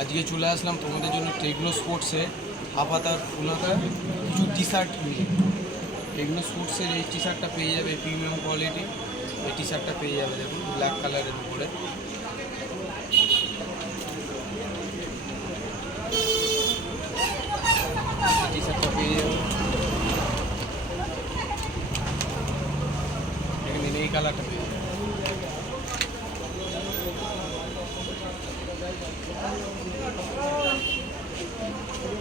আজকে চলে আসলাম তোমাদের জন্য টেকনো স্পোর্টসে হাফ হাতার ফুল হাতার কিছু টি শার্ট নিয়ে টেকনো স্পোর্টসের এই টি শার্টটা পেয়ে যাবে প্রিমিয়াম কোয়ালিটি এই টি শার্টটা পেয়ে যাবে, দেখুন ব্ল্যাক কালারের উপরে। টি শার্টটা পেয়ে যাবে। এখানে এই কালারটা পেয়ে যাবে এই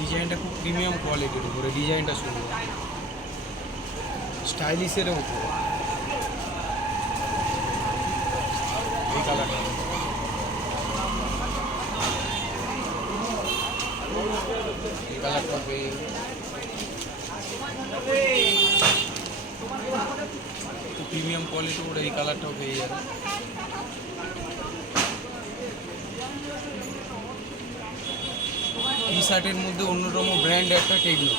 ডিজাইনটা খুব প্রিমিয়াম কোয়ালিটির উপরে ডিজাইনটা সুন্দর স্টাইলিশের উপরে এই কালারটা এই কালারটা পেয়ে প্রিমিয়াম কোয়ালিটি উপরে এই কালারটাও পেয়ে যাবে। টি শার্টের মধ্যে অন্যতম ব্র্যান্ড একটা টেকনো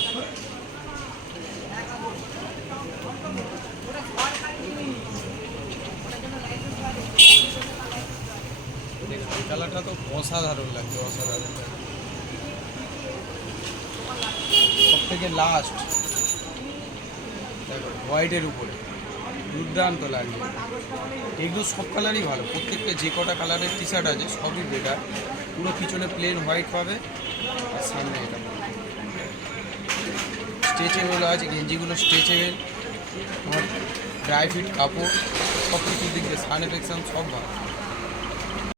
কালারটা তো অসাধারণ লাগছে, অসাধারণ। সব থেকে লাস্ট হোয়াইটের উপরে। দুর্দান্ত লাগে। এগুলো সব কালারই ভালো। প্রত্যেকটা যে কটা কালারের টি শার্ট আছে, সবই বেটার পুরো পিছনে প্লেন হোয়াইট পাবে আর সামনে এটা স্ট্রেচেবল আছে, গেঞ্জিগুলো স্ট্রেচেবল ড্রাই ফিট কাপড় সব কিছুর দিক দিয়ে সান এফেকশন সব ভালো।